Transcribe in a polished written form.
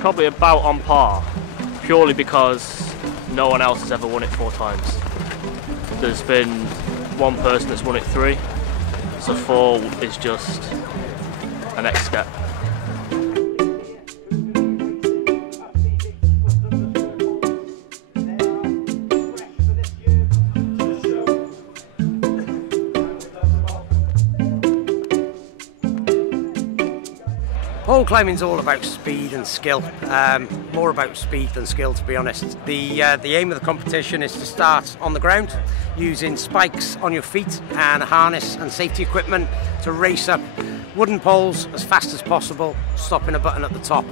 Probably about on par, purely because no one else has ever won it 4 times. There's been one person that's won it 3, so 4 is just a next step. Pole climbing's all about speed and skill, more about speed than skill, to be honest. The aim of the competition is to start on the ground using spikes on your feet and a harness and safety equipment to race up wooden poles as fast as possible, stopping a button at the top.